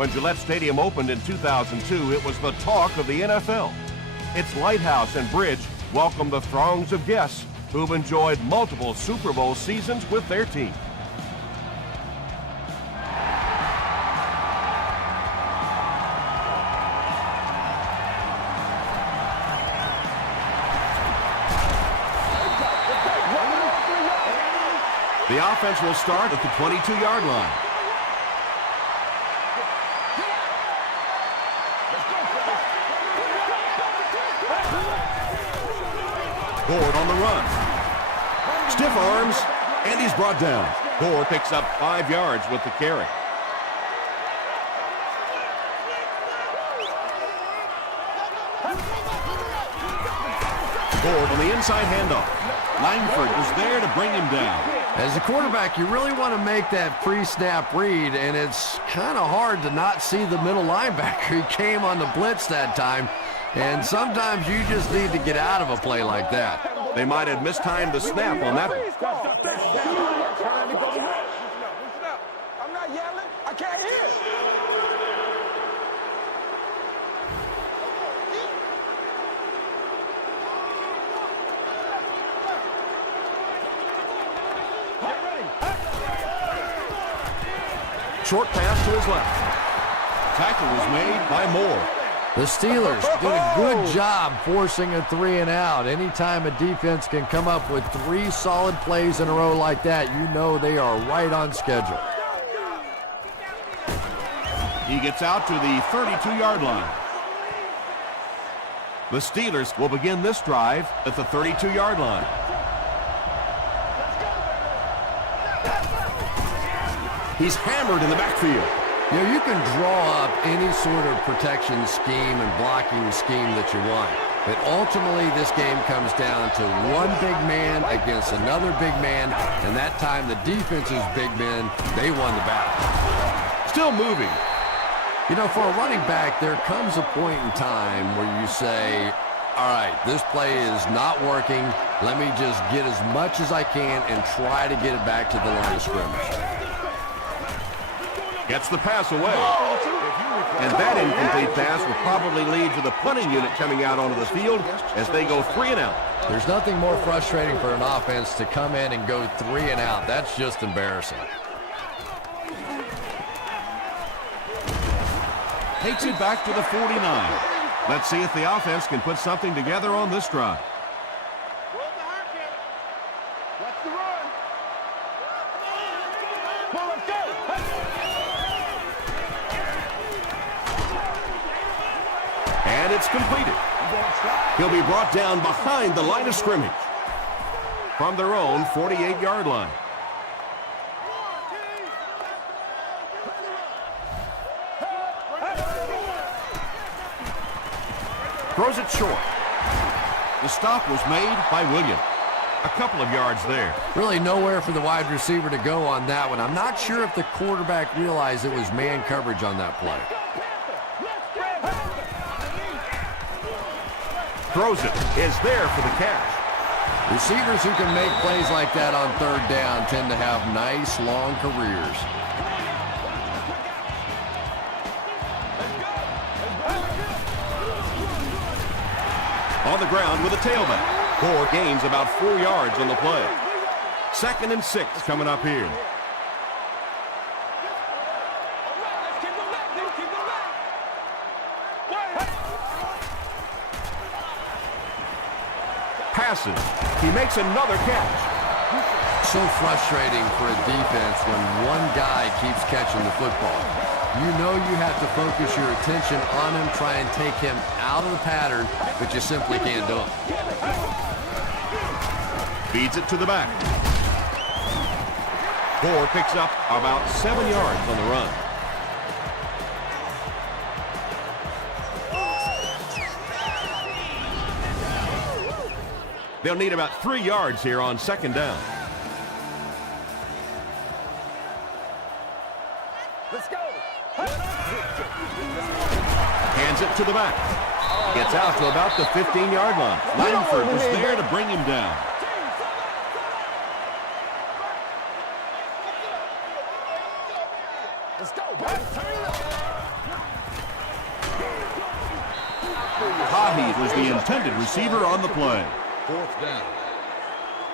When Gillette Stadium opened in 2002, it was the talk of the NFL. Its lighthouse and bridge welcomed the throngs of guests who've enjoyed multiple Super Bowl seasons with their team. The offense will start at the 22-yard line. Ford on the run. Stiff arms, and he's brought down. Ford picks up 5 yards with the carry. Ford on the inside handoff. Langford was there to bring him down. As a quarterback, you really want to make that pre-snap read, and it's kind of hard to not see the middle linebacker. He came on the blitz that time, and sometimes you just need to get out of a play like that. They might have mistimed the snap on that. I'm not yelling. I can't hear. Short pass to his left. Tackle was made by Moore. The Steelers did a good job forcing a 3-and-out. Anytime a defense can come up with 3 solid plays in a row like that, you know they are right on schedule. He gets out to the 32-yard line. The Steelers will begin this drive at the 32-yard line. He's hammered in the backfield. You know, you can draw up any sort of protection scheme and blocking scheme that you want. But ultimately, this game comes down to one big man against another big man. And that time, the defense's big men, they won the battle. Still moving. You know, for a running back, there comes a point in time where you say, all right, this play is not working. Let me just get as much as I can and try to get it back to the line of scrimmage. Gets the pass away. And that incomplete pass will probably lead to the punting unit coming out onto the field as they go 3-and-out. There's nothing more frustrating for an offense to come in and go 3-and-out. That's just embarrassing. Takes it back to the 49. Let's see if the offense can put something together on this drive. And it's completed. He'll be brought down behind the line of scrimmage from their own 48-yard line. Throws it short. The stop was made by Williams. A couple of yards there. Really nowhere for the wide receiver to go on that one. I'm not sure if the quarterback realized it was man coverage on that play. Throws it. Is there for the catch. Receivers who can make plays like that on 3rd down tend to have nice, long careers. On the ground with a tailback. Ford gains about 4 yards on the play. 2nd and 6 coming up here. Passes. He makes another catch. So frustrating for a defense when one guy keeps catching the football. You know you have to focus your attention on him, try and take him out of the pattern, but you simply can't do it. Feeds it to the back. Ford picks up about 7 yards on the run. They'll need about 3 yards here on 2nd down. Let's go. Hands it to the back. Gets out to about the 15-yard line. Langford was there to bring him down. Let's go, baby. Turn it up. He was the intended receiver on the play. Fourth down.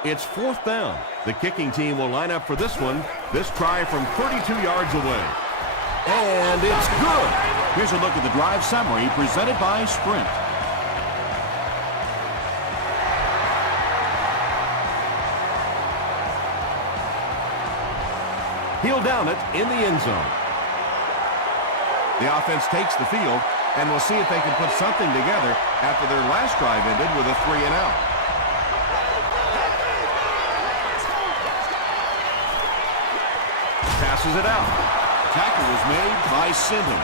It's fourth down. The kicking team will line up for this one. This try from 32 yards away. And it's good. Here's a look at the drive summary presented by Sprint. He'll down it in the end zone. The offense takes the field, and we'll see if they can put something together after their last drive ended with a 3-and-out. Passes it out. Tackle was made by Sinton.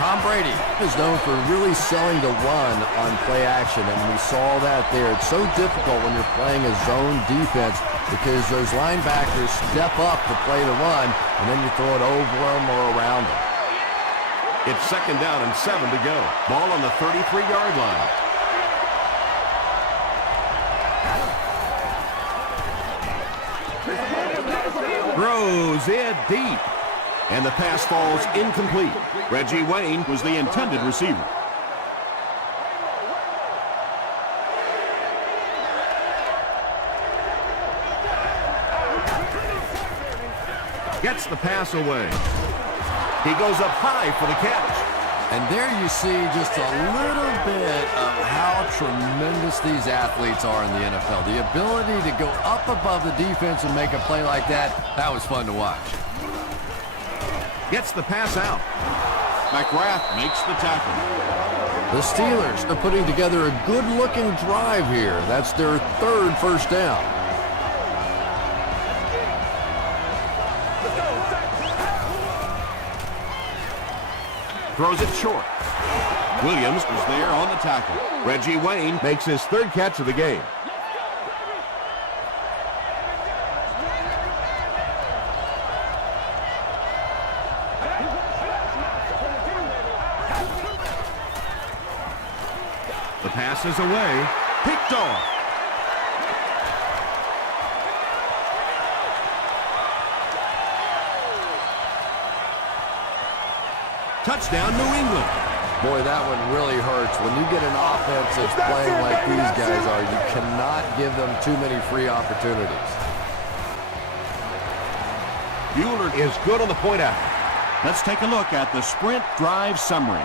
Tom Brady is known for really selling the run on play action, and we saw that there. It's so difficult when you're playing a zone defense because those linebackers step up to play the run, and then you throw it over them or around them. It's second down and 7 to go. Ball on the 33-yard line. Throws it deep. And the pass falls incomplete. Reggie Wayne was the intended receiver. Gets the pass away. He goes up high for the catch. And there you see just a little bit of how tremendous these athletes are in the NFL. The ability to go up above the defense and make a play like that, that was fun to watch. Gets the pass out. McGrath makes the tackle. The Steelers are putting together a good-looking drive here. That's their third first down. Throws it short. Williams was there on the tackle. Reggie Wayne makes his third catch of the game. The pass is away. Picked off. Touchdown, New England. Boy, that one really hurts. When you get an offense that's playing like these guys are, you cannot give them too many free opportunities. Bueller is good on the point out. Let's take a look at the Sprint drive summary.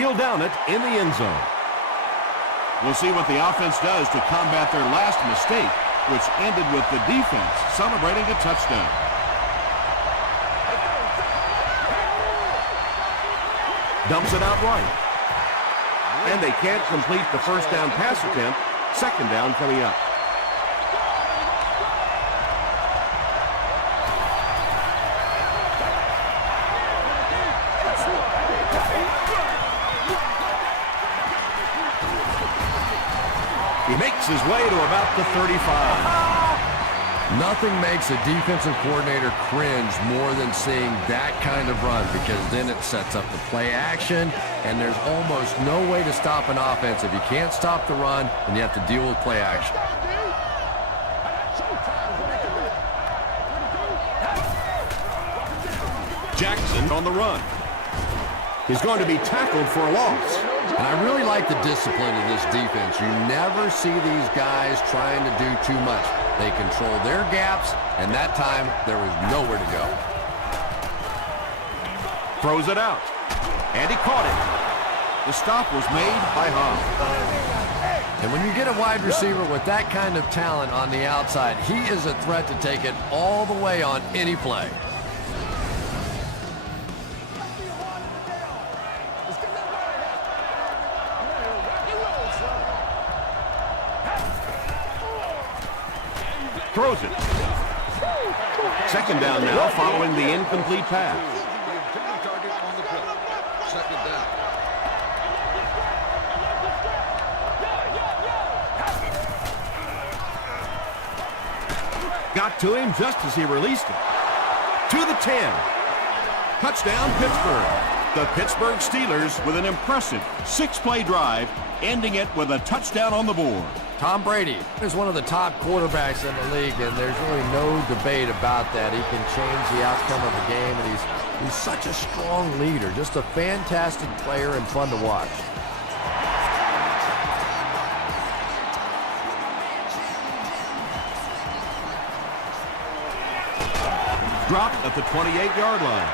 He'll down it in the end zone. We'll see what the offense does to combat their last mistake, which ended with the defense celebrating a touchdown. Dumps it out right. And they can't complete the first down pass attempt. Second down coming up. He makes his way to about the 35. Nothing makes a defensive coordinator cringe more than seeing that kind of run, because then it sets up the play action, and there's almost no way to stop an offense. If you can't stop the run, then you have to deal with play action. Jackson on the run. He's going to be tackled for a loss. And I really like the discipline of this defense. You never see these guys trying to do too much. They control their gaps, and that time there was nowhere to go. Throws it out. And he caught it. The stop was made by Hunt. And when you get a wide receiver with that kind of talent on the outside, he is a threat to take it all the way on any play. Throws it. Second down now following the incomplete pass. Target on the play. Second down. Got to him just as he released it. To the 10. Touchdown, Pittsburgh. The Pittsburgh Steelers with an impressive 6-play drive, ending it with a touchdown on the board. Tom Brady is one of the top quarterbacks in the league, and there's really no debate about that. He can change the outcome of the game, and he's such a strong leader, just a fantastic player and fun to watch. Dropped at the 28-yard line.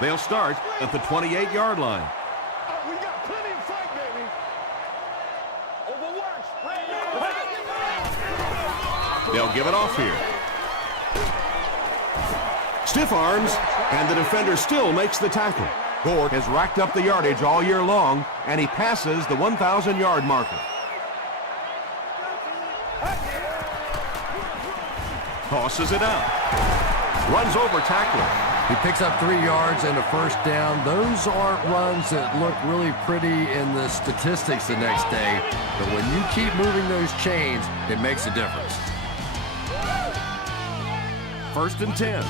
They'll start at the 28-yard line. We got plenty of fight, baby. Overwatch. They'll give it off here. Stiff arms, and the defender still makes the tackle. Gort has racked up the yardage all year long, and he passes the 1,000-yard marker. Tosses it out. Runs over tackler. He picks up 3 yards and a first down. Those aren't runs that look really pretty in the statistics the next day, but when you keep moving those chains, it makes a difference. 1st and 10.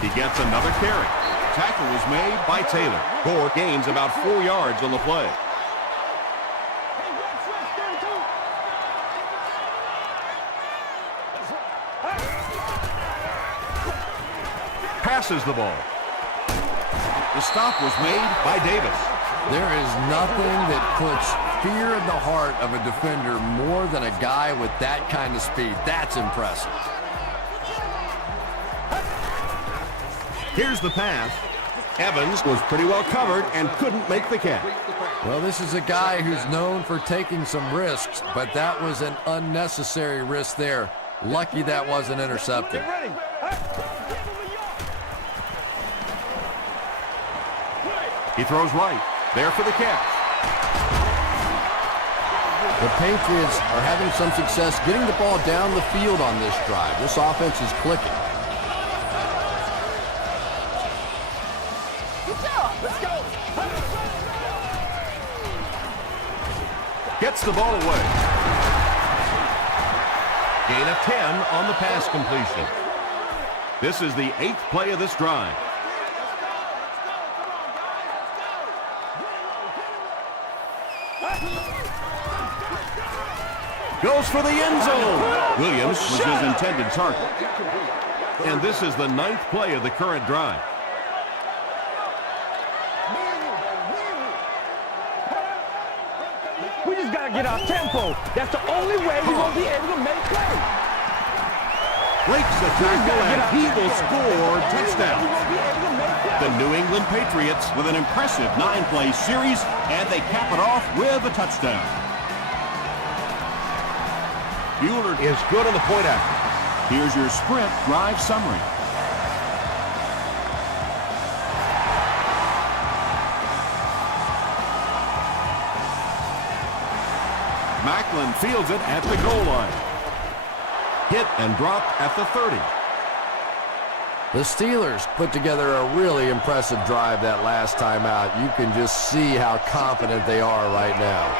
He gets another carry. Tackle was made by Taylor. Gort gains about 4 yards on the play. Passes the ball. The stop was made by Davis. There is nothing that puts fear in the heart of a defender more than a guy with that kind of speed. That's impressive. Here's the pass. Evans was pretty well covered and couldn't make the catch. Well, this is a guy who's known for taking some risks, but that was an unnecessary risk there. Lucky that wasn't intercepted. He throws right. There for the catch. The Patriots are having some success getting the ball down the field on this drive. This offense is clicking. Gets the ball away. Gain of 10 on the pass completion. This is the 8th play of this drive. Goes for the end zone. Williams was his intended target. And this is the 9th play of the current drive. We just got to get our tempo. That's the only way we're going to be able to make plays. Breaks the tackle and he will score touchdown. The New England Patriots with an impressive 9-play series, and they cap it off with a touchdown. Bueller is good on the point after. Here's your sprint drive summary. Macklin fields it at the goal line. Hit and dropped at the 30. The Steelers put together a really impressive drive that last time out. You can just see how confident they are right now.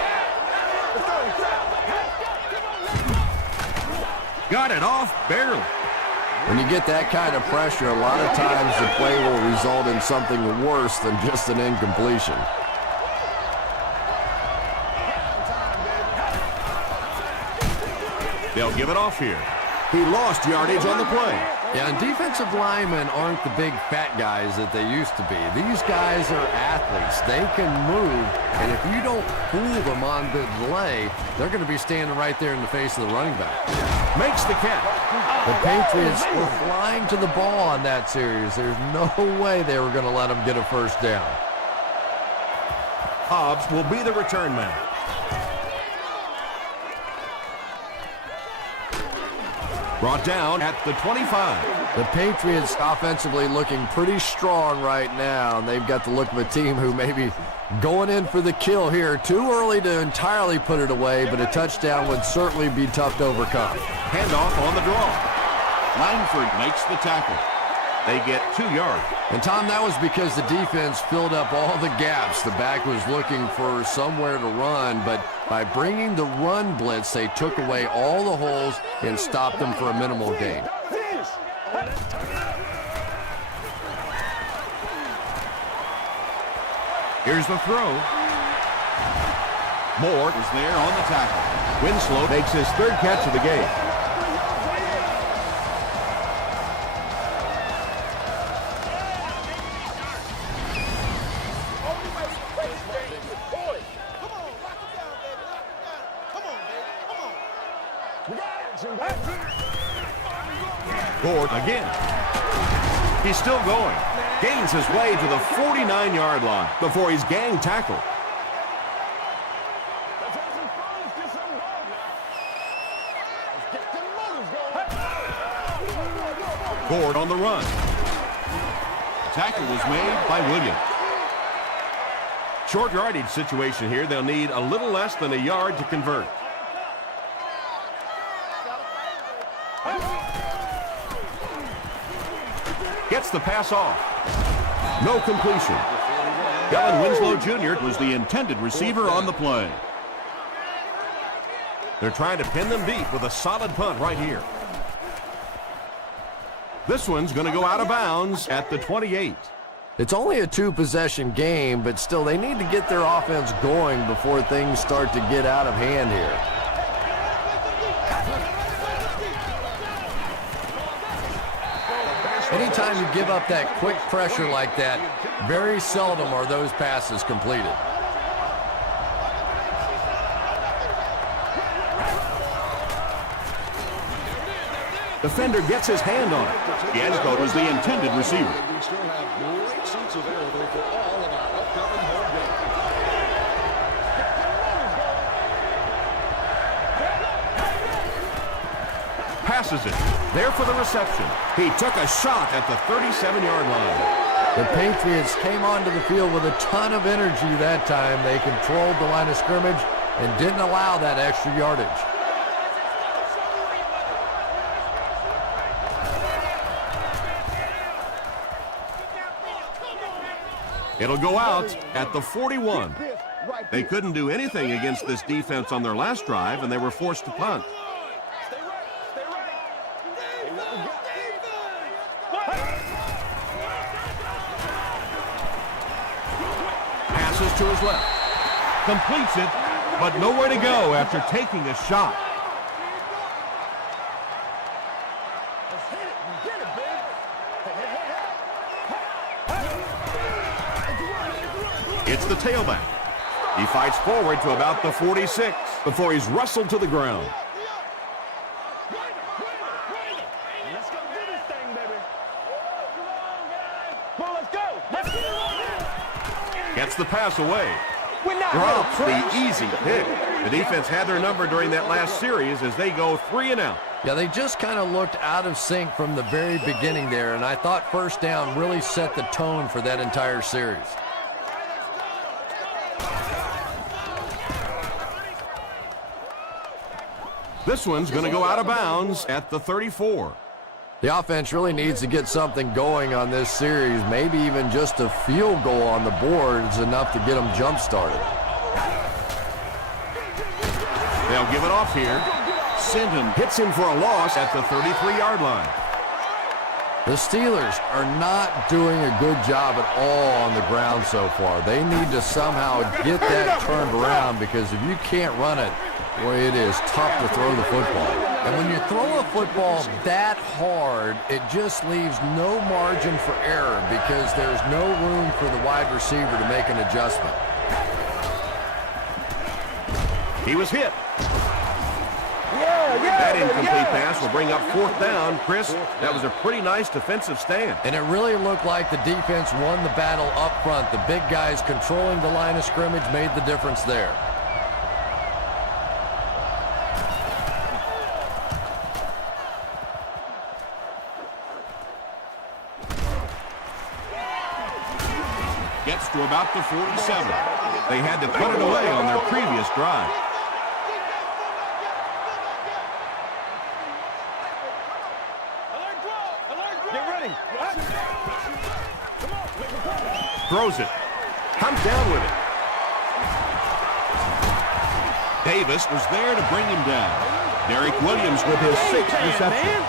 Got it off barely. When you get that kind of pressure, a lot of times the play will result in something worse than just an incompletion. They'll give it off here. He lost yardage on the play. Yeah, and defensive linemen aren't the big fat guys that they used to be. These guys are athletes. They can move, and if you don't fool them on the delay, they're going to be standing right there in the face of the running back. Makes the catch. The Patriots were flying to the ball on that series. There's no way they were going to let them get a first down. Hobbs will be the return man. Brought down at the 25. The Patriots offensively looking pretty strong right now, and they've got the look of a team who may be going in for the kill here. Too early to entirely put it away, but a touchdown would certainly be tough to overcome. Handoff on the draw. Langford makes the tackle. They get 2 yards. And, Tom, that was because the defense filled up all the gaps. The back was looking for somewhere to run, but by bringing the run blitz, they took away all the holes and stopped them for a minimal gain. Here's the throw. Moore is there on the tackle. Winslow makes his 3rd catch of the game. Ford again. He's still going. Gains his way to the 49-yard line before he's gang tackled. Ford on the run. Tackle was made by Williams. Short yardage situation here. They'll need a little less than a yard to convert. Gets the pass off. No completion. Kellen Winslow Jr. was the intended receiver on the play. They're trying to pin them deep with a solid punt right here. This one's going to go out of bounds at the 28. It's only a 2-possession game, but still they need to get their offense going before things start to get out of hand here. Anytime you give up that quick pressure like that, very seldom are those passes completed. Defender gets his hand on it. The edge coat was the intended receiver. We still have great seats available for all of our upcoming home games. Passes it. There for the reception. He took a shot at the 37-yard line. The Patriots came onto the field with a ton of energy that time. They controlled the line of scrimmage and didn't allow that extra yardage. It'll go out at the 41. They couldn't do anything against this defense on their last drive, and they were forced to punt. Passes to his left. Completes it, but nowhere to go after taking a shot. It's the tailback. He fights forward to about the 46 before he's wrestled to the ground. Let's go do this thing, baby. Come on, let's go. Gets the pass away. We're not Drops ready, the easy pick. The defense had their number during that last series as they go 3 and out. Yeah, they just kind of looked out of sync from the very beginning there, and I thought first down really set the tone for that entire series. This one's going to go out of bounds at the 34. The offense really needs to get something going on this series. Maybe even just a field goal on the board is enough to get them jump-started. They'll give it off here. Sinton hits him for a loss at the 33-yard line. The Steelers are not doing a good job at all on the ground so far. They need to somehow get that turned around, because if you can't run it, boy, it is tough to throw the football. And when you throw a football that hard, it just leaves no margin for error because there's no room for the wide receiver to make an adjustment. He was hit. That incomplete pass will bring up 4th down. Chris, that was a pretty nice defensive stand. And it really looked like the defense won the battle up front. The big guys controlling the line of scrimmage made the difference there. Gets to about the 47. They had to put it away on their previous drive. Get ready. throws it. Comes down with it. Davis was there to bring him down. Derek Williams with his 6th reception.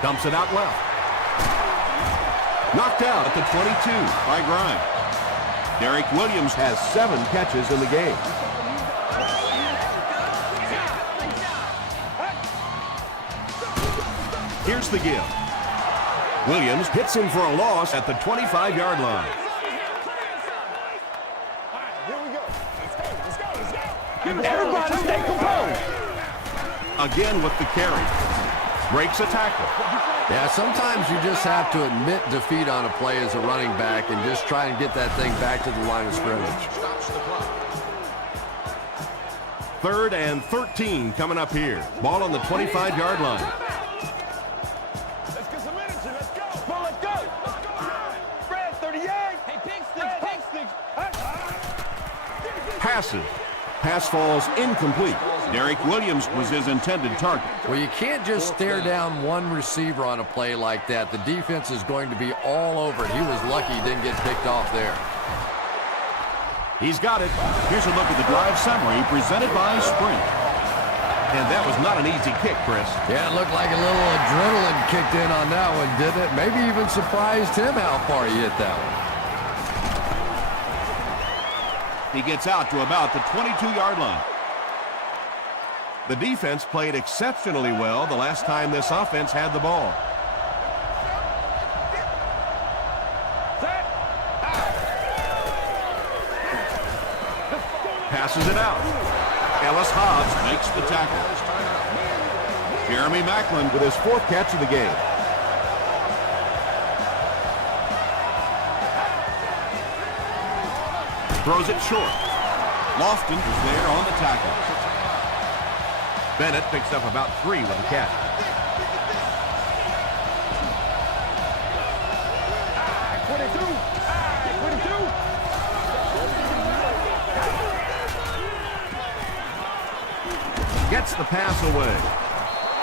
Dumps it out left. Knocked out at the 22 by Grimes. Derek Williams has 7 catches in the game. Here's the give. Williams hits him for a loss at the 25-yard line. Everybody stay composed. Again with the carry. Breaks a tackle. Yeah, sometimes you just have to admit defeat on a play as a running back and just try and get that thing back to the line of scrimmage. 3rd and 13 coming up here. Ball on the 25-yard line. Let's get some energy. Let's go. Come on, let's go. Fred, 38. Hey, pink sticks. Passes. Pass falls incomplete. Derek Williams was his intended target. Well, you can't just stare down one receiver on a play like that. The defense is going to be all over it. He was lucky he didn't get picked off there. He's got it. Here's a look at the drive summary presented by Sprint. And that was not an easy kick, Chris. Yeah, it looked like a little adrenaline kicked in on that one, didn't it? Maybe even surprised him how far he hit that one. He gets out to about the 22-yard line. The defense played exceptionally well the last time this offense had the ball. Passes it out. Ellis Hobbs makes the tackle. Jeremy Maclin with his 4th catch of the game. Throws it short. Lofton is there on the tackle. Bennett picks up about 3 with the catch. Gets the pass away.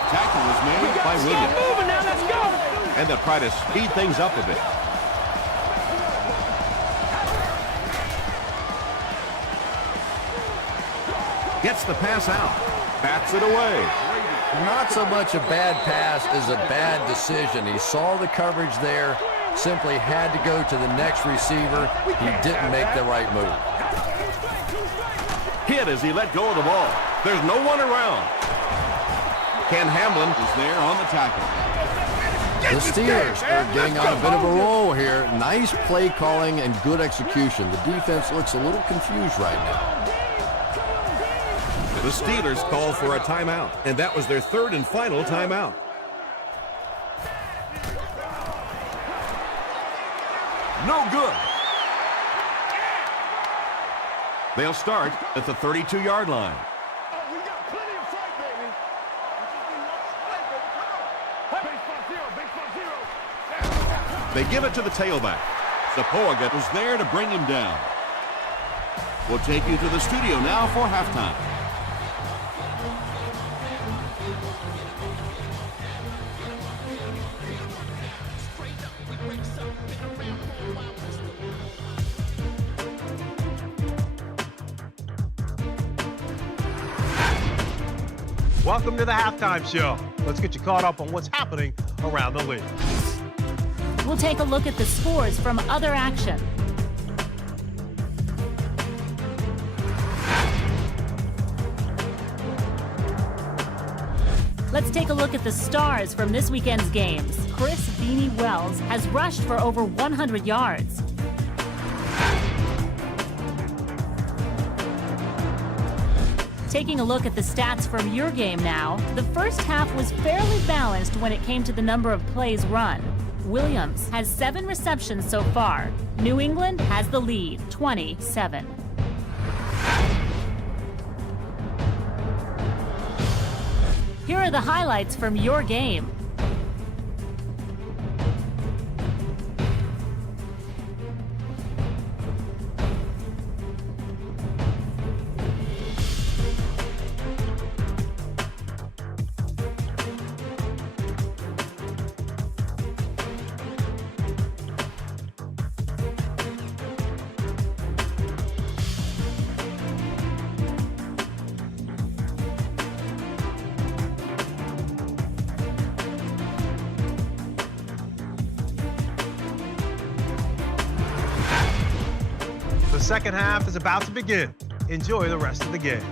Tackle was made by Williams. Moving now, let's go. And they'll try to speed things up a bit. Gets the pass out. Bats it away. Not so much a bad pass as a bad decision. He saw the coverage there, simply had to go to the next receiver. He didn't make the right move. Hit as he let go of the ball. There's no one around. Ken Hamlin is there on the tackle. The Steelers are getting on a bit of a roll here. Nice play calling and good execution. The defense looks a little confused right now. The Steelers called for a timeout, and that was their 3rd and final timeout. No good. They'll start at the 32-yard line. We got plenty of fight, baby. They give it to the tailback. Zapoaga was there to bring him down. We'll take you to the studio now for halftime. Welcome to the halftime show. Let's get you caught up on what's happening around the league. We'll take a look at the scores from other action. Let's take a look at the stars from this weekend's games. Chris Beanie Wells has rushed for over 100 yards. Taking a look at the stats from your game now, the first half was fairly balanced when it came to the number of plays run. Williams has 7 receptions so far. New England has the lead, 27. Here are the highlights from your game. second half is about to begin. Enjoy the rest of the game.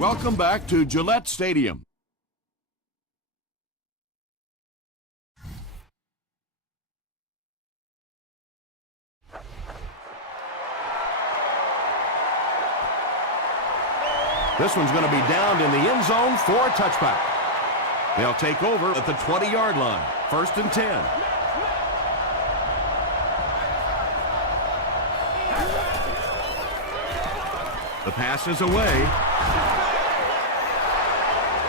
Welcome back to Gillette Stadium. This one's going to be downed in the end zone for a touchback. They'll take over at the 20-yard line. 1st and 10. The pass is away.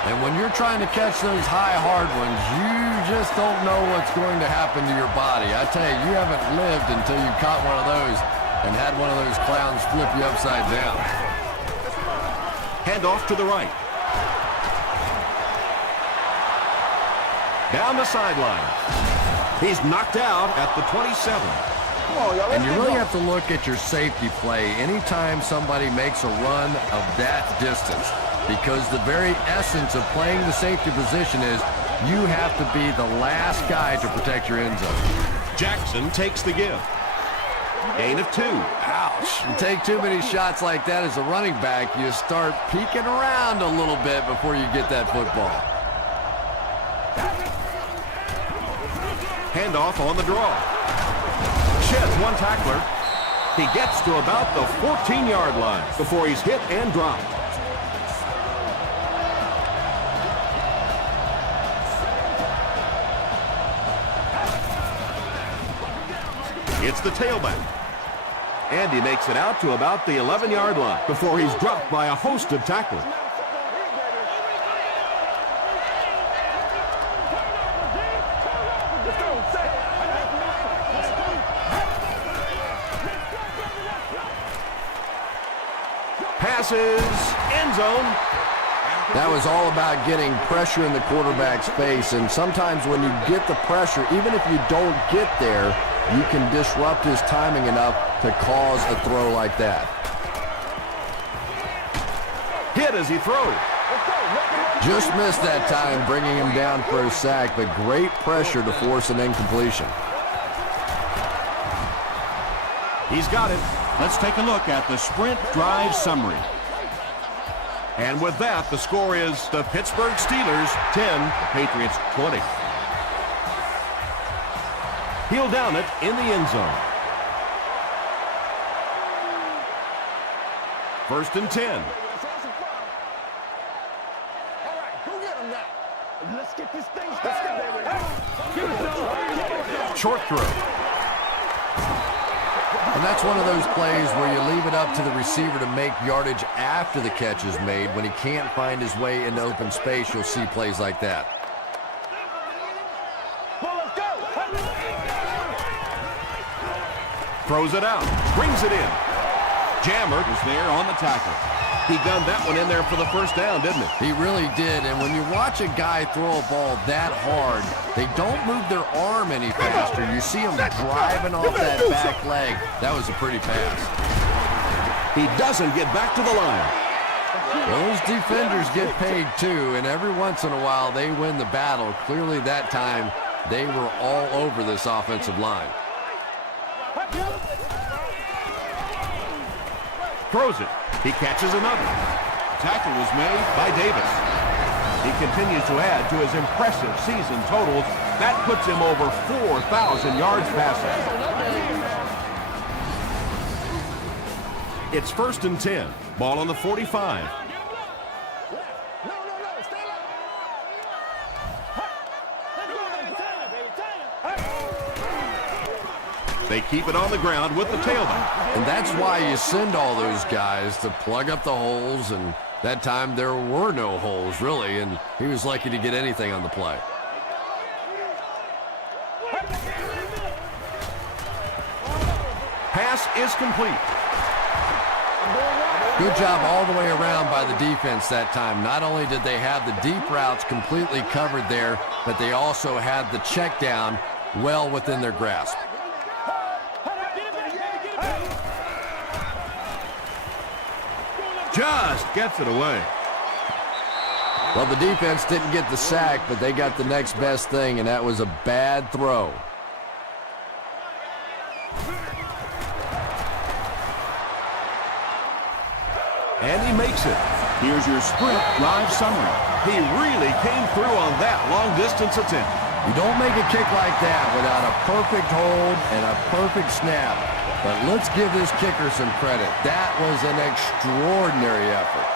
And when you're trying to catch those high, hard ones, you just don't know what's going to happen to your body. I tell you, you haven't lived until you caught one of those and had one of those clowns flip you upside down. Hand off to the right. Down the sideline. He's knocked out at the 27. And you really have to look at your safety play anytime somebody makes a run of that distance, because the very essence of playing the safety position is you have to be the last guy to protect your end zone. Jackson takes the give. Gain of 2. Ouch. You take too many shots like that as a running back, you start peeking around a little bit before you get that football. Handoff on the draw. Sheds one tackler. He gets to about the 14-yard line before he's hit and dropped. It's the tailback. And he makes it out to about the 11-yard line before he's dropped by a host of tacklers. Passes, end zone. That was all about getting pressure in the quarterback's face, and sometimes when you get the pressure, even if you don't get there, you can disrupt his timing enough to cause a throw like that. Hit as he throws. Just missed that time, bringing him down for a sack, but great pressure to force an incompletion. He's got it. Let's take a look at the sprint drive summary. And with that, the score is the Pittsburgh Steelers 10, the Patriots 20. He'll down it in the end zone. 1st and 10. Let's get this thing started. Short throw. And that's one of those plays where you leave it up to the receiver to make yardage after the catch is made. When he can't find his way into open space, you'll see plays like that. Throws it out. Brings it in. Jammer was there on the tackle. He gunned that one in there for the first down, didn't he? He really did, and when you watch a guy throw a ball that hard, they don't move their arm any faster. You see him driving off that back leg. That was a pretty pass. He doesn't get back to the line. Those defenders get paid too, and every once in a while they win the battle. Clearly that time they were all over this offensive line. Throws it. He catches another. Tackle was made by Davis. He continues to add to his impressive season totals. That puts him over 4,000 yards passing. It's 1st and 10. Ball on the 45. They keep it on the ground with the tailback. And that's why you send all those guys to plug up the holes, and that time there were no holes, really, and he was lucky to get anything on the play. Pass is complete. Good job all the way around by the defense that time. Not only did they have the deep routes completely covered there, but they also had the check down well within their grasp. Just gets it away. Well, the defense didn't get the sack, but they got the next best thing, and that was a bad throw. And he makes it. Here's your sprint drive summary. He really came through on that long-distance attempt. You don't make a kick like that without a perfect hold and a perfect snap. But let's give this kicker some credit. That was an extraordinary effort.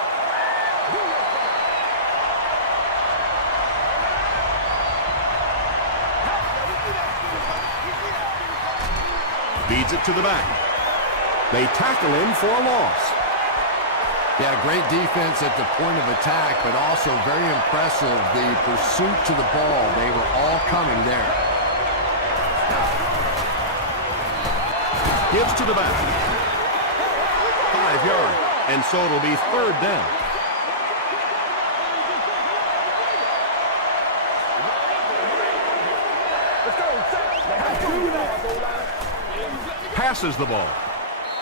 Feeds it to the back. They tackle him for a loss. Yeah, great defense at the point of attack, but also very impressive, the pursuit to the ball. They were all coming there. Gives to the back. 5 yards, and so it'll be third down. Passes the ball.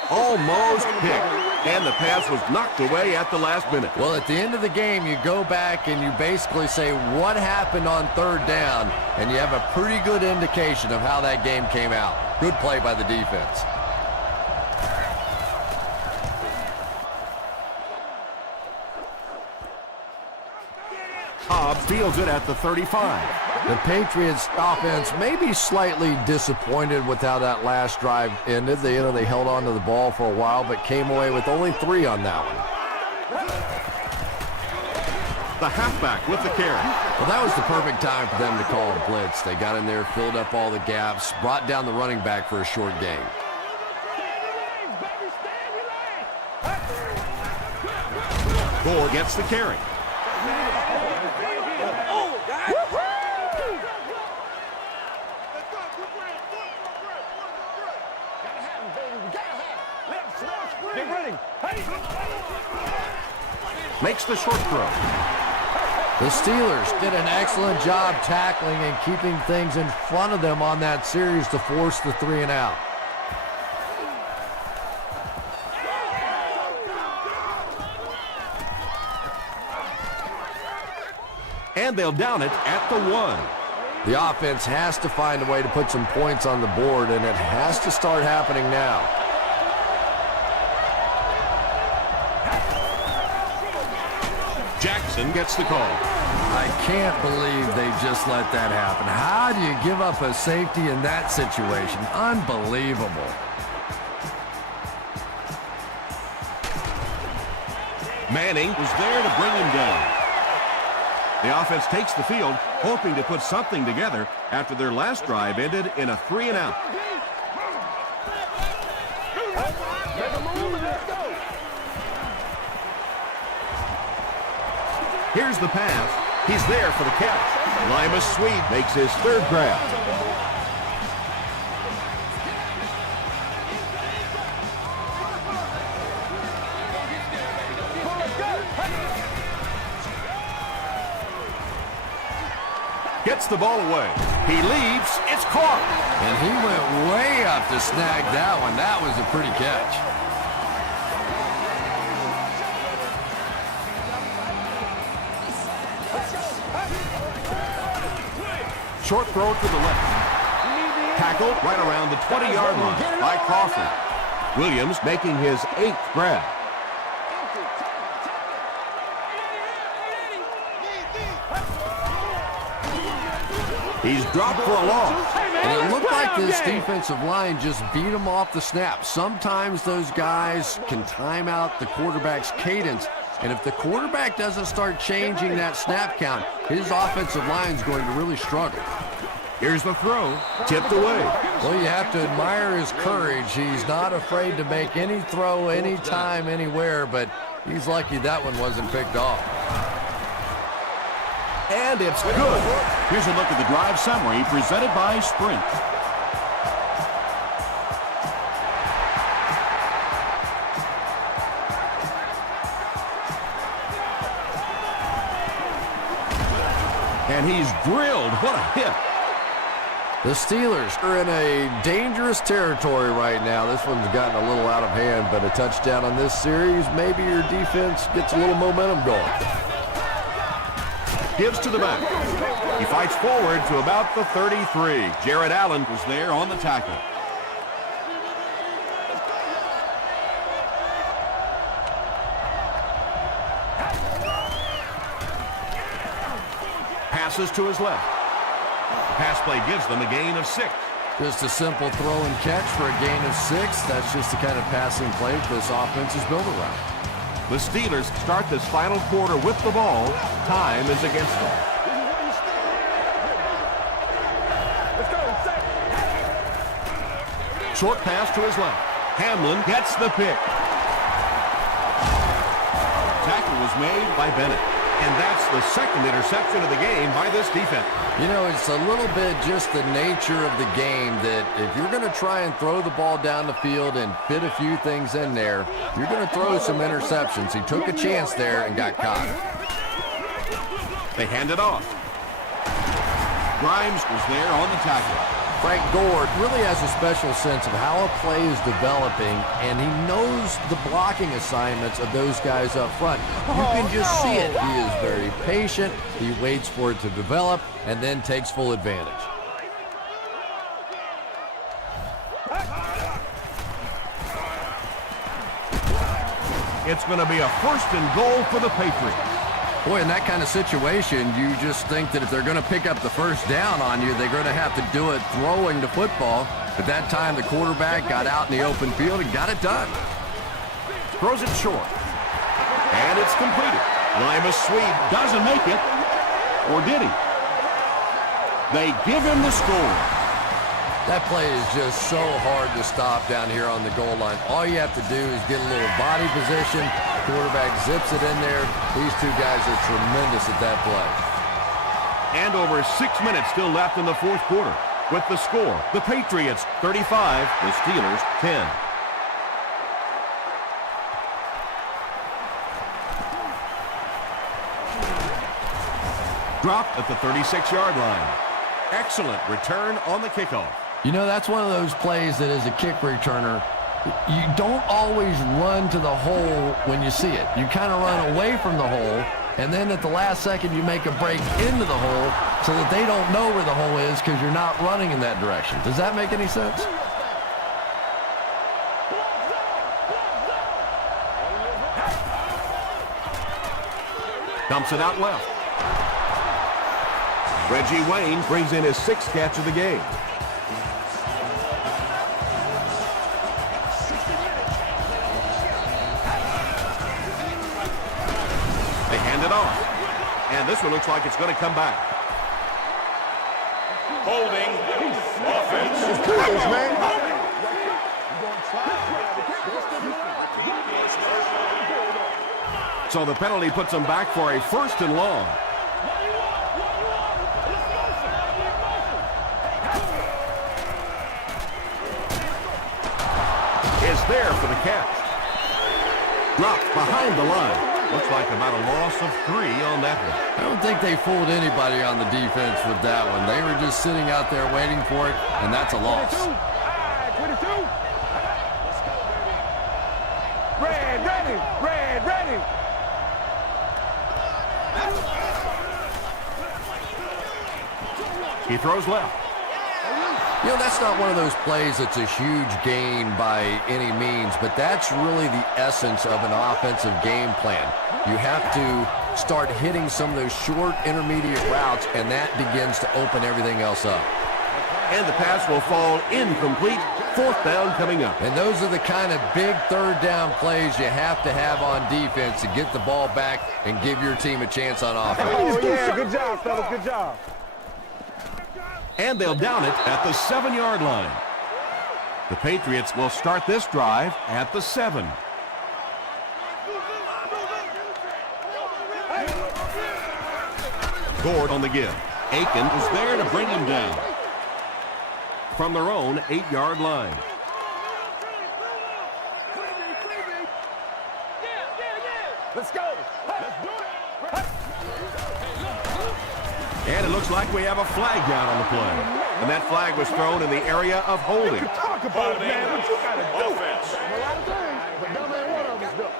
Almost picked. And the pass was knocked away at the last minute. Well, at the end of the game, you go back and you basically say what happened on third down, and you have a pretty good indication of how that game came out. Good play by the defense. Cobb fields it at the 35. The Patriots offense may be slightly disappointed with how that last drive ended. They held on to the ball for a while, but came away with only 3 on that one. The halfback with the carry. Well, that was the perfect time for them to call a blitz. They got in there, filled up all the gaps, brought down the running back for a short gain. Gore gets the carry. Get ready. Makes the short throw. The Steelers did an excellent job tackling and keeping things in front of them on that series to force the 3 and out. And they'll down it at the 1. The offense has to find a way to put some points on the board, and it has to start happening now. Jackson gets the call. I can't believe they just let that happen. How do you give up a safety in that situation? Unbelievable. Manning was there to bring him down. The offense takes the field, hoping to put something together after their last drive ended in a 3 and out. Here's the pass. He's there for the catch. Limas Sweet makes his 3rd grab. Gets the ball away. He leaps. It's caught. And he went way up to snag that one. That was a pretty catch. Short throw to the left. Tackled right around the 20-yard line by Crawford. Williams making his 8th grab. He's dropped for a loss. And it looked like this defensive line just beat him off the snap. Sometimes those guys can time out the quarterback's cadence. And if the quarterback doesn't start changing that snap count, his offensive line is going to really struggle. Here's the throw. Tipped away. Well, you have to admire his courage. He's not afraid to make any throw, anytime, anywhere, but he's lucky that one wasn't picked off. And it's good. Here's a look at the drive summary presented by Sprint. And he's drilled. What a hit. The Steelers are in a dangerous territory right now. This one's gotten a little out of hand, but a touchdown on this series, maybe your defense gets a little momentum going. Gives to the back. He fights forward to about the 33. Jared Allen was there on the tackle. passes to his left. The pass play gives them a gain of 6. Just a simple throw and catch for a gain of 6. That's just the kind of passing play this offense is built around. The Steelers start this final quarter with the ball. Time is against them. Short pass to his left. Hamlin gets the pick. Tackle was made by Bennett. And that's the second interception of the game by this defense. You know, it's a little bit just the nature of the game that if you're going to try and throw the ball down the field and fit a few things in there, you're going to throw some interceptions. He took a chance there and got caught. They hand it off. Grimes was there on the tackle. Frank Gore really has a special sense of how a play is developing, and he knows the blocking assignments of those guys up front. You can just see it. He is very patient. He waits for it to develop and then takes full advantage. It's going to be a 1st and goal for the Patriots. Boy, in that kind of situation, you just think that if they're going to pick up the first down on you, they're going to have to do it throwing the football. At that time, the quarterback got out in the open field and got it done. Throws it short. And it's completed. Limas Swede doesn't make it. Or did he? They give him the score. That play is just so hard to stop down here on the goal line. All you have to do is get a little body position. Quarterback zips it in there. These two guys are tremendous at that play. And over 6 minutes still left in the 4th quarter. With the score, the Patriots 35, the Steelers 10. Dropped at the 36-yard line. Excellent return on the kickoff. You know, that's one of those plays that as a kick returner, you don't always run to the hole when you see it. You kind of run away from the hole, and then at the last second you make a break into the hole so that they don't know where the hole is because you're not running in that direction. Does that make any sense? Dumps it out left. Reggie Wayne brings in his 6th catch of the game. They hand it off. And this one looks like it's going to come back. Holding. Offense. Let's do this, man. So the penalty puts them back for a 1st and long. Is there for the catch. Dropped behind the line. Looks like about a loss of 3 on that one. I don't think they fooled anybody on the defense with that one. They were just sitting out there waiting for it, and that's a loss. 22. Red ready. Red ready. He throws left. You know, that's not one of those plays that's a huge gain by any means, but that's really the essence of an offensive game plan. You have to start hitting some of those short intermediate routes, and that begins to open everything else up. And the pass will fall incomplete. 4th down coming up. And those are the kind of big 3rd down plays you have to have on defense to get the ball back and give your team a chance on offense. Oh, yeah. Good job, fellas. Good job. And they'll down it at the 7-yard line. The Patriots will start this drive at the 7. Gord on the give. Aiken is there to bring him down. From their own 8-yard line. Let's go. Let's do it. And it looks like we have a flag down on the play. And that flag was thrown in the area of holding. Talk about it, man. What you gotta do? Offense. A lot of things, but dumb ain't one of them stuff.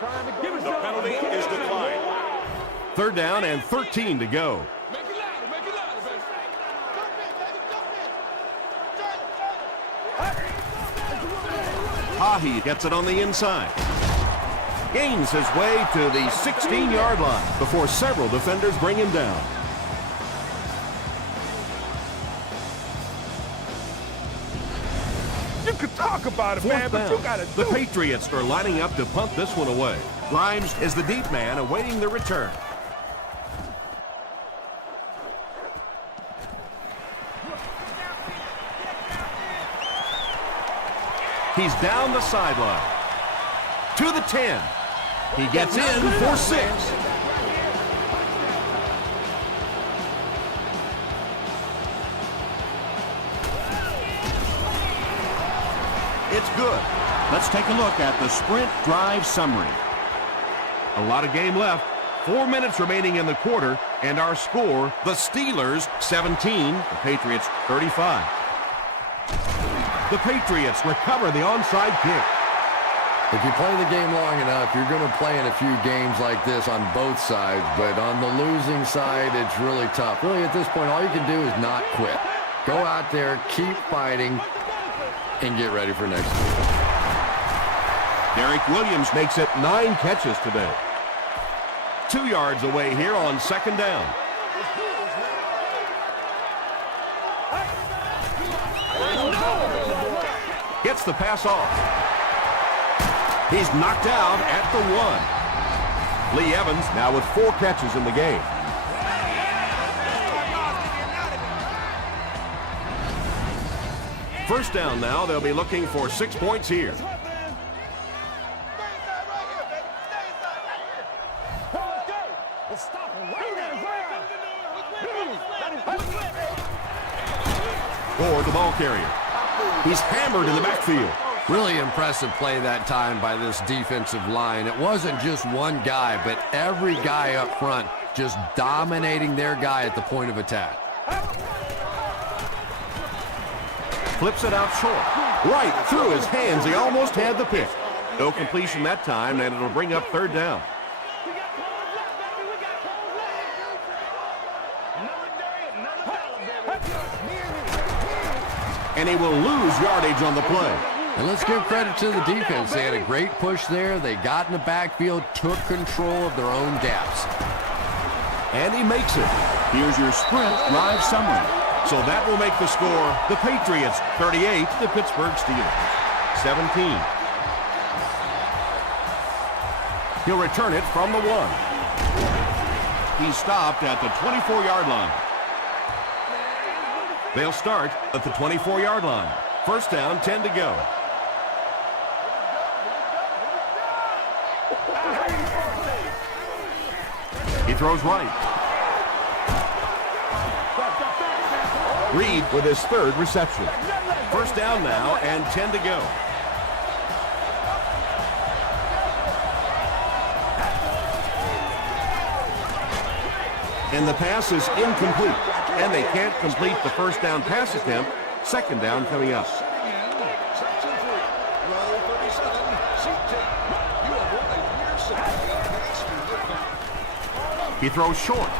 Trying to give us The penalty is declined. 3rd down and 13 to go. Make it loud. Make it loud, baby. Hahi gets it on the inside. Gains his way to the 16-yard line before several defenders bring him down. could talk about it, man, Fourth but you down. gotta The do it. Patriots are lining up to punt this one away. Grimes is the deep man awaiting the return. He's down the sideline. To the 10. He gets in for 6. It's good. Let's take a look at the sprint drive summary. A lot of game left. 4 minutes remaining in the quarter, and our score, the Steelers 17, the Patriots 35. The Patriots recover the onside kick. If you play the game long enough, you're going to play in a few games like this on both sides, but on the losing side, it's really tough. Really, at this point, all you can do is not quit. Go out there, keep fighting, and get ready for next week. Derek Williams makes it 9 catches today. 2 yards away here on second down. Gets the pass off. He's knocked out at the 1. Lee Evans now with 4 catches in the game. First down now. They'll be looking for 6 points here. Ford, the ball carrier. He's hammered in the backfield. Really impressive play that time by this defensive line. It wasn't just one guy, but every guy up front just dominating their guy at the point of attack. Flips it out short. Right through his hands. He almost had the pick. No completion that time, and it'll bring up third down. And he will lose yardage on the play. And let's give credit to the defense. They had a great push there. They got in the backfield, took control of their own gaps. And he makes it. Here's your sprint drive summary. So that will make the score the Patriots 38, the Pittsburgh Steelers 17. He'll return it from the 1. He's stopped at the 24-yard line. They'll start at the 24-yard line. First down, 10 to go. He throws right. Reed with his 3rd reception. First down now and 10 to go. And the pass is incomplete. And they can't complete the first down pass attempt. Second down coming up. He throws short.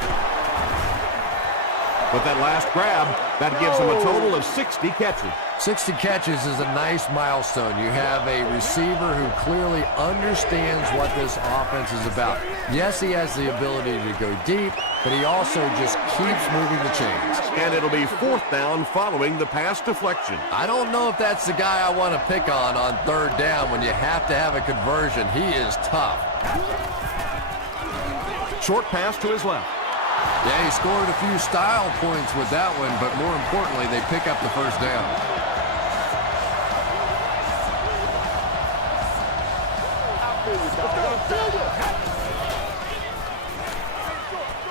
With that last grab, that gives him a total of 60 catches. 60 catches is a nice milestone. You have a receiver who clearly understands what this offense is about. Yes, he has the ability to go deep, but he also just keeps moving the chains. And it'll be 4th down following the pass deflection. I don't know if that's the guy I want to pick on 3rd down when you have to have a conversion. He is tough. Short pass to his left. Yeah, he scored a few style points with that one, but more importantly, they pick up the first down.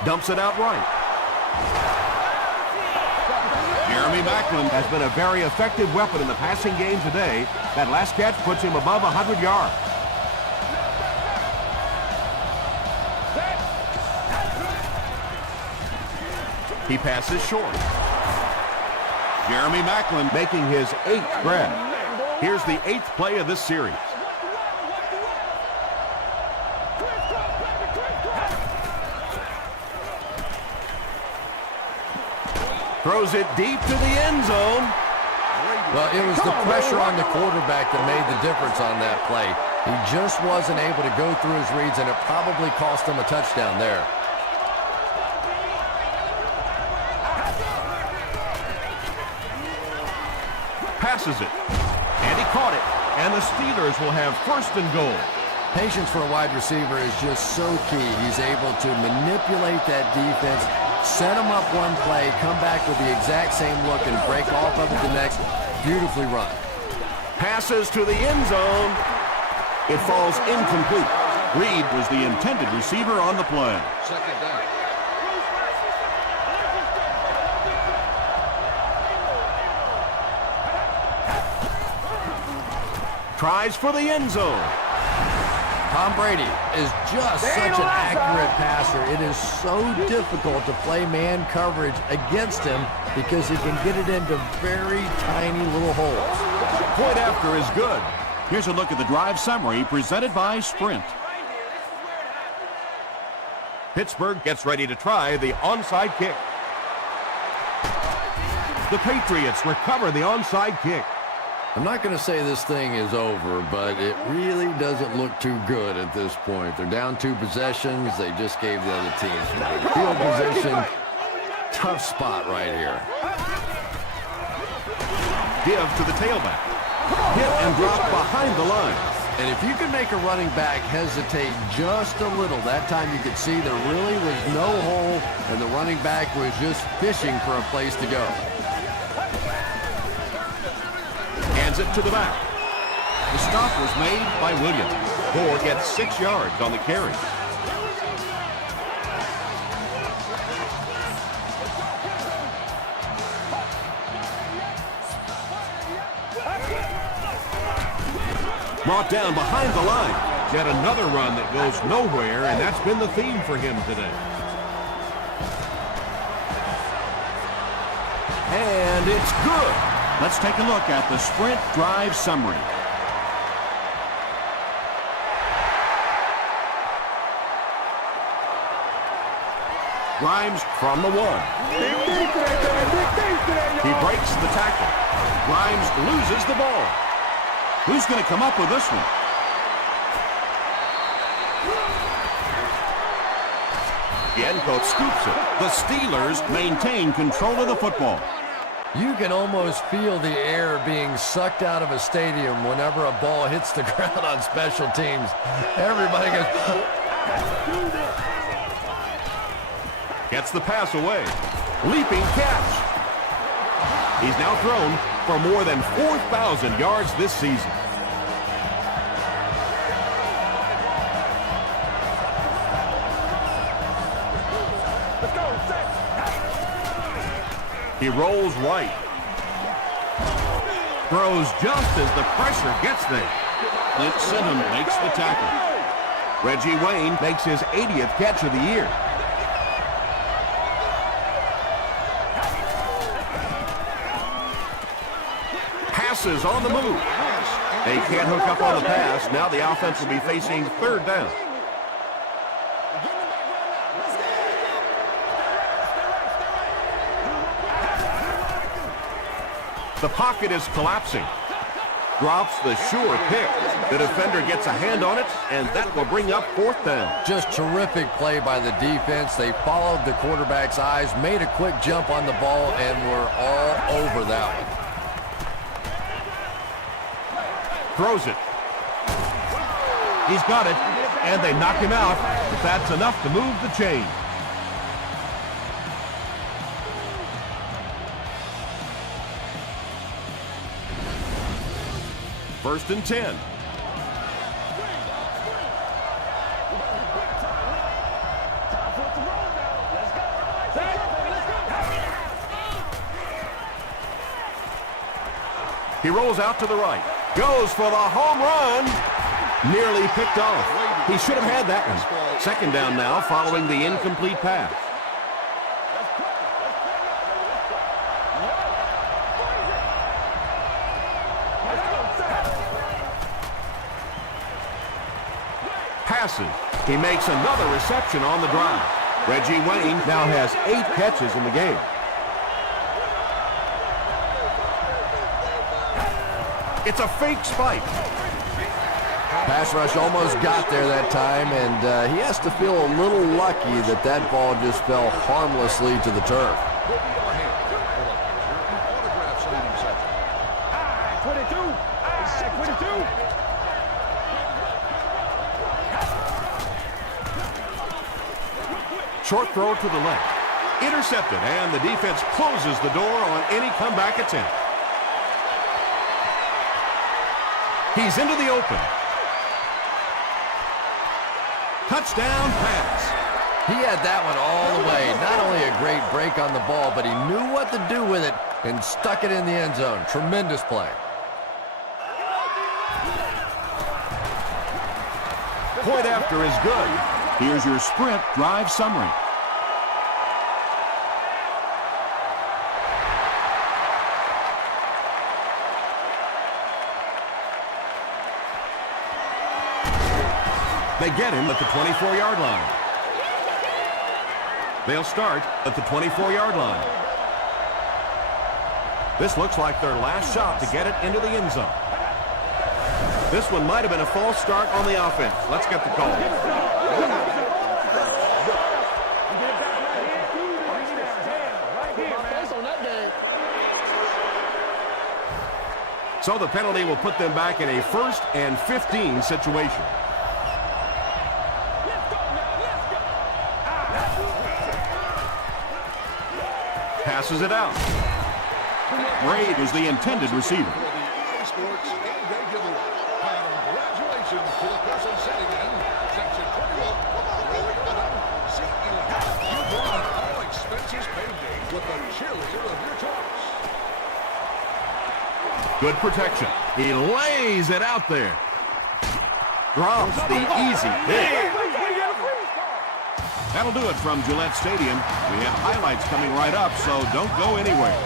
Dumps it out right. Jeremy Maclin has been a very effective weapon in the passing game today. That last catch puts him above 100 yards. He passes short. Jeremy Maclin making his 8th grab. Here's the 8th play of this series. Throws it deep to the end zone. Well, it was the pressure on the quarterback that made the difference on that play. He just wasn't able to go through his reads, and it probably cost him a touchdown there. Passes it. And he caught it. And the Steelers will have first and goal. Patience for a wide receiver is just so key. He's able to manipulate that defense, set them up one play, come back with the exact same look, and break off of it the next. Beautifully run. Passes to the end zone. It falls incomplete. Reed was the intended receiver on the play. Second down. Tries for the end zone. Tom Brady is just such an accurate passer. It is so difficult to play man coverage against him because he can get it into very tiny little holes. Point after is good. Here's a look at the drive summary presented by Sprint. Pittsburgh gets ready to try the onside kick. The Patriots recover the onside kick. I'm not going to say this thing is over, but it really doesn't look too good at this point. They're down 2 possessions. They just gave the other team field position. Tough spot right here. Give to the tailback. Hit and drop behind the line. And if you can make a running back hesitate just a little, that time you could see there really was no hole, and the running back was just fishing for a place to go. Hands it to the back. The stop was made by Williams. Moore gets 6 yards on the carry. Brought down behind the line. Yet another run that goes nowhere, and that's been the theme for him today. And it's good. Let's take a look at the Sprint drive summary. Grimes from the 1. He breaks the tackle. Grimes loses the ball. Who's going to come up with this one? Yenko scoops it. The Steelers maintain control of the football. You can almost feel the air being sucked out of a stadium whenever a ball hits the ground on special teams. Everybody goes... Gets the pass away. Leaping catch. He's now thrown for more than 4,000 yards this season. He rolls right. Throws just as the pressure gets there. Clint Sinham makes the tackle. Reggie Wayne makes his 80th catch of the year. Passes on the move. They can't hook up on the pass. Now the offense will be facing 3rd down. The pocket is collapsing. Drops the sure pick. The defender gets a hand on it, and that will bring up 4th down. Just terrific play by the defense. They followed the quarterback's eyes, made a quick jump on the ball, and were all over that one. Throws it. He's got it, and they knock him out. But that's enough to move the chain. First and 10. He rolls out to the right. Goes for the home run. Nearly picked off. He should have had that one. 2nd down now following the incomplete pass. Passes. He makes another reception on the drive. Reggie Wayne now has 8 catches in the game. It's a fake spike. Pass rush almost got there that time, and he has to feel a little lucky that that ball just fell harmlessly to the turf. Will be our hand. Autograph signing session. 22. Short throw to the left. Intercepted, and the defense closes the door on any comeback attempt. He's into the open. Touchdown pass. He had that one all the way. Not only a great break on the ball, but he knew what to do with it and stuck it in the end zone. Tremendous play. Point after is good. Here's your sprint drive summary. They get him at the 24-yard line. They'll start at the 24-yard line. This looks like their last shot to get it into the end zone. This one might have been a false start on the offense. Let's get the call. So the penalty will put them back in a 1st and 15 situation. Passes it out. Braid is the intended receiver. Congratulations to the person sitting in section 21. You brought an all-expenses paid day with the cheerleader of your choice. Good protection. He lays it out there. Drops the easy hit. That'll do it from Gillette Stadium. We have highlights coming right up, so don't go anywhere.